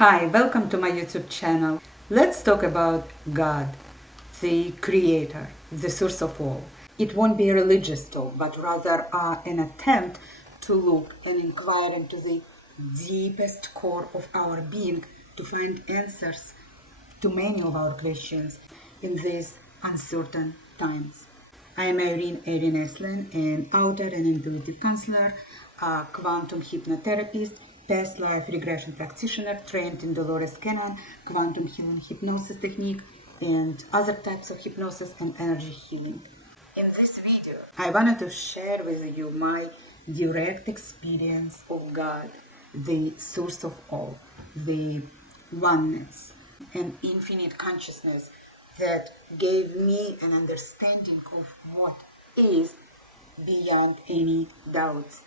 Hi, welcome to my YouTube channel. Let's talk about God, the creator, the source of all. It won't be a religious talk, but rather an attempt to look and inquire into the deepest core of our being to find answers to many of our questions in these uncertain times. I am Irene Eslin, an author and intuitive counselor, a quantum hypnotherapist, past life regression practitioner trained in Dolores Cannon, quantum healing hypnosis technique, and other types of hypnosis and energy healing. In this video, I wanted to share with you my direct experience of God, the source of all, the oneness and infinite consciousness that gave me an understanding of what is beyond any doubts.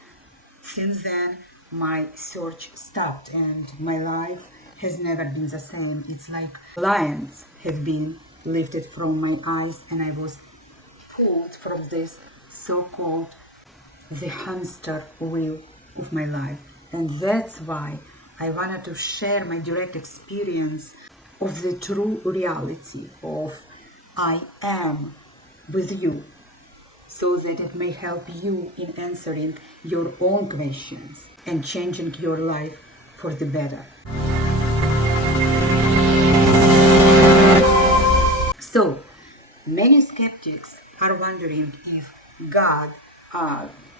Since then, my search stopped and my life has never been the same. It's like lions have been lifted from my eyes and I was pulled from this so-called the hamster wheel of my life. And that's why I wanted to share my direct experience of the true reality of I am with you, so that it may help you in answering your own questions and changing your life for the better. So, many skeptics are wondering if God,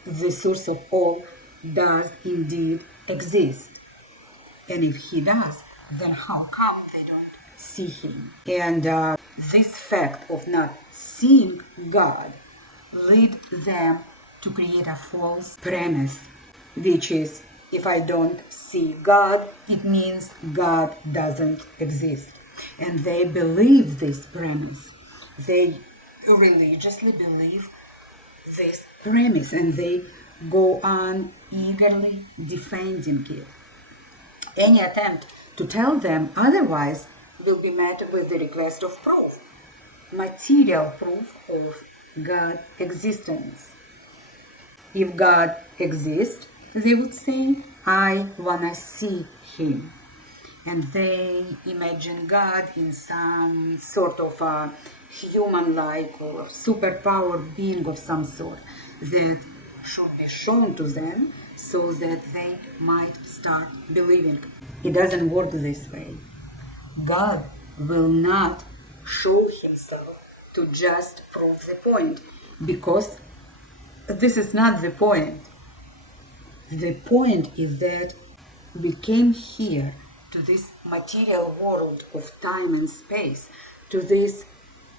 the source of all, does indeed exist. And if he does, then how come they don't see him? And this fact of not seeing God lead them to create a false premise, which is, if I don't see God, it means God doesn't exist. And they believe this premise. They religiously believe this premise and they go on eagerly defending it. Any attempt to tell them otherwise will be met with the request of proof, material proof of God's existence. If God exists, they would say, I wanna see him. And they imagine God in some sort of a human-like or superpowered being of some sort that should be shown to them so that they might start believing. It doesn't work this way. God will not show himself to just prove the point, because this is not the point. The point is that we came here to this material world of time and space, to this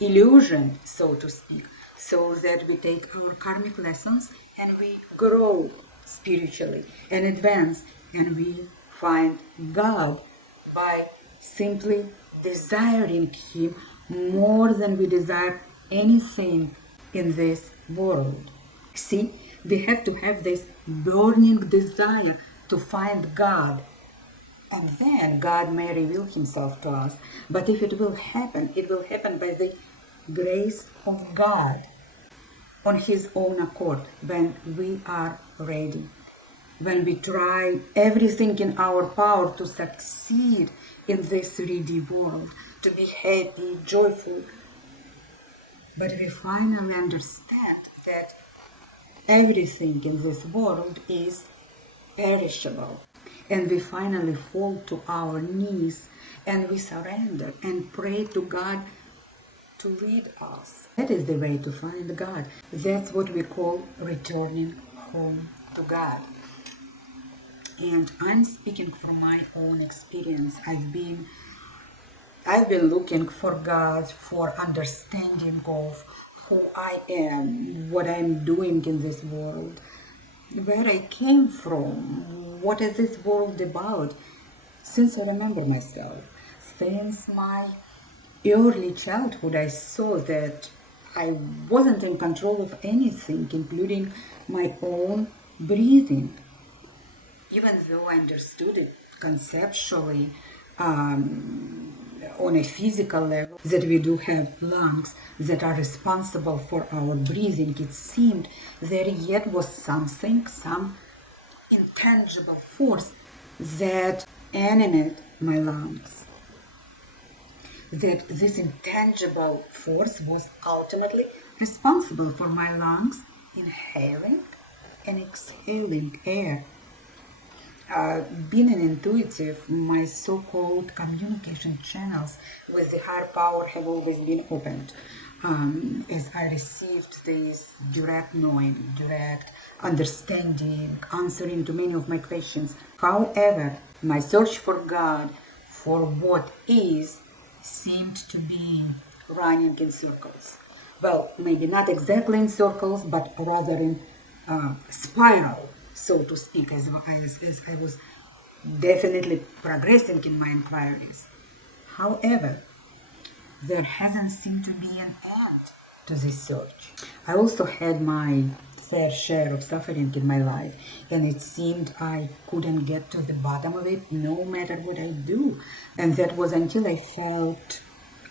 illusion, so to speak, so that we take our karmic lessons and we grow spiritually and advance, and we find God by simply desiring him more than we desire anything in this world. See, we have to have this burning desire to find God, and then God may reveal himself to us. But if it will happen by the grace of God, on his own accord, when we are ready, when we try everything in our power to succeed in this 3D world, to be happy, joyful. But we finally understand that everything in this world is perishable. And we finally fall to our knees and we surrender and pray to God to lead us. That is the way to find God. That's what we call returning home to God. And I'm speaking from my own experience. I've been looking for God, for understanding of who I am, what I'm doing in this world, where I came from, what is this world about, since I remember myself. Since my early childhood, I saw that I wasn't in control of anything, including my own breathing. Even though I understood it conceptually, on a physical level, that we do have lungs that are responsible for our breathing, it seemed there yet was something, some intangible force that animated my lungs. That this intangible force was ultimately responsible for my lungs inhaling and exhaling air. Being an intuitive, my so-called communication channels with the higher power have always been opened. As I received this direct knowing, direct understanding, answering to many of my questions. However, my search for God, for what is, seemed to be running in circles. Well, maybe not exactly in circles, but rather in spiral, so to speak, as I was definitely progressing in my inquiries. However, there hasn't seemed to be an end to this search. I also had my fair share of suffering in my life, and it seemed I couldn't get to the bottom of it no matter what I do. And that was until I felt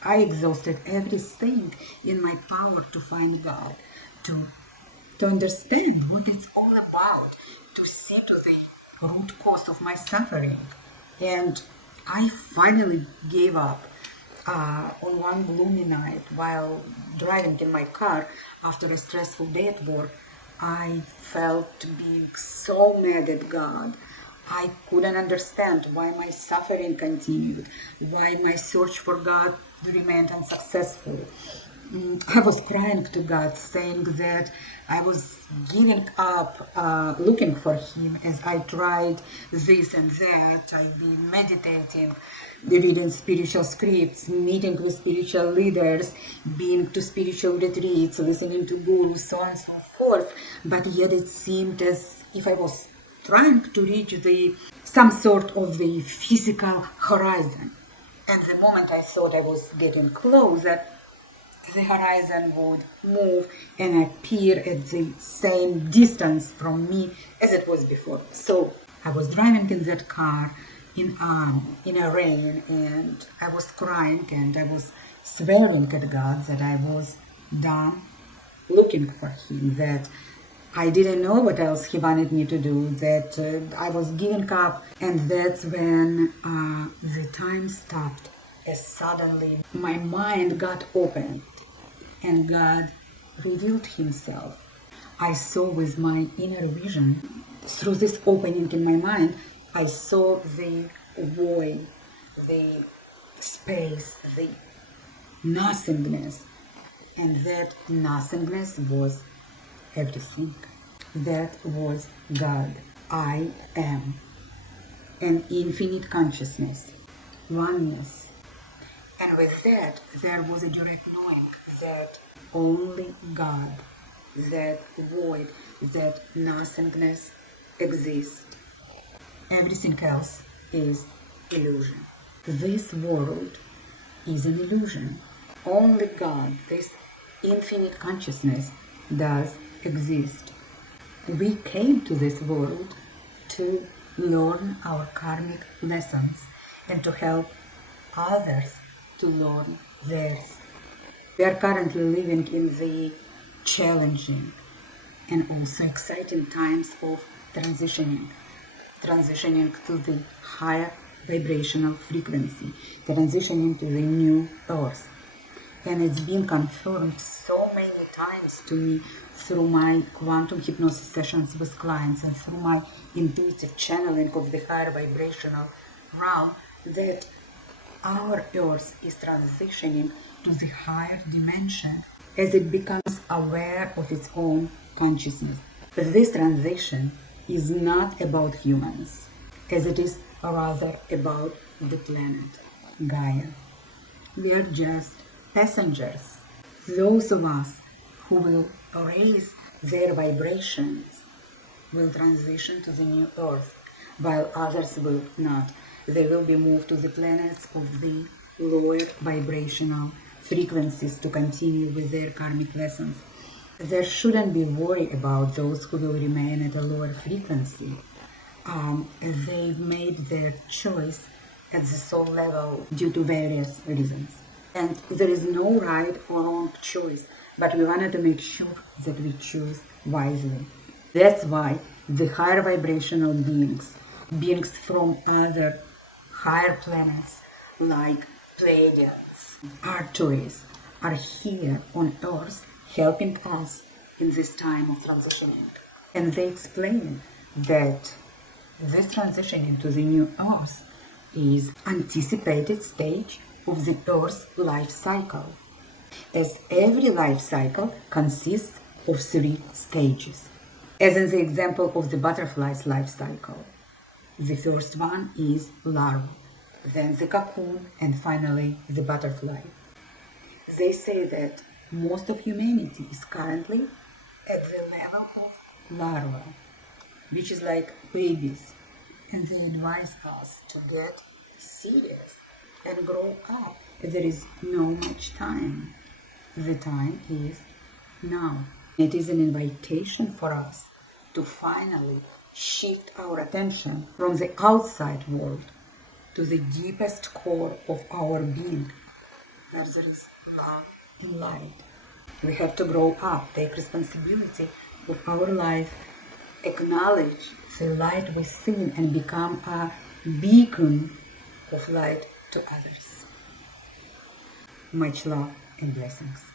I exhausted everything in my power to find God, to understand what it's all about, to see to the root cause of my suffering. And I finally gave up on one gloomy night while driving in my car after a stressful day at work. I felt being so mad at God. I couldn't understand why my suffering continued, why my search for God remained unsuccessful. I was crying to God, saying that I was giving up looking for Him as I tried this and that. I've been meditating, reading spiritual scripts, meeting with spiritual leaders, being to spiritual retreats, listening to gurus, so on and so forth. But yet it seemed as if I was trying to reach some sort of the physical horizon. And the moment I thought I was getting closer, the horizon would move and appear at the same distance from me as it was before. So I was driving in that car in a rain, and I was crying and I was swearing at God that I was done looking for Him, that I didn't know what else He wanted me to do, that I was giving up. And that's when the time stopped, as suddenly my mind got opened and God revealed Himself. I saw with my inner vision, through this opening in my mind, I saw the void, the space, the nothingness. And that nothingness was everything. That was God. I am an infinite consciousness, oneness. And with that, there was a direct knowing that only God, that void, that nothingness exists. Everything else is illusion. This world is an illusion. Only God, this infinite consciousness, does exist. We came to this world to learn our karmic lessons and to help others to learn theirs. We are currently living in the challenging and also exciting times of transitioning to the higher vibrational frequency, transitioning to the new earth. And it's been confirmed so many times to me through my quantum hypnosis sessions with clients and through my intuitive channeling of the higher vibrational realm that our earth is transitioning to the higher dimension as it becomes aware of its own consciousness. This transition is not about humans, as it is rather about the planet, Gaia. We are just passengers. Those of us who will raise their vibrations will transition to the new earth, while others will not. They will be moved to the planets of the lower vibrational frequencies to continue with their karmic lessons. There shouldn't be worry about those who will remain at a lower frequency. They've made their choice at the soul level due to various reasons. And there is no right or wrong choice, but we wanted to make sure that we choose wisely. That's why the higher vibrational beings from other higher planets like Pleiadians, Arcturus, are here on Earth helping us in this time of transitioning. And they explain that this transitioning to the new Earth is anticipated stage of the Earth's life cycle, as every life cycle consists of 3 stages. As in the example of the butterfly's life cycle, the first one is larva, then the cocoon, and finally the butterfly. They say that most of humanity is currently at the level of larva, which is like babies, and they advise us to get serious and grow up. There is no much time. The time is now. It is an invitation for us to finally shift our attention from the outside world to the deepest core of our being, where there is love and light. We have to grow up, take responsibility of our life, acknowledge the light within, and become a beacon of light to others. Much love and blessings.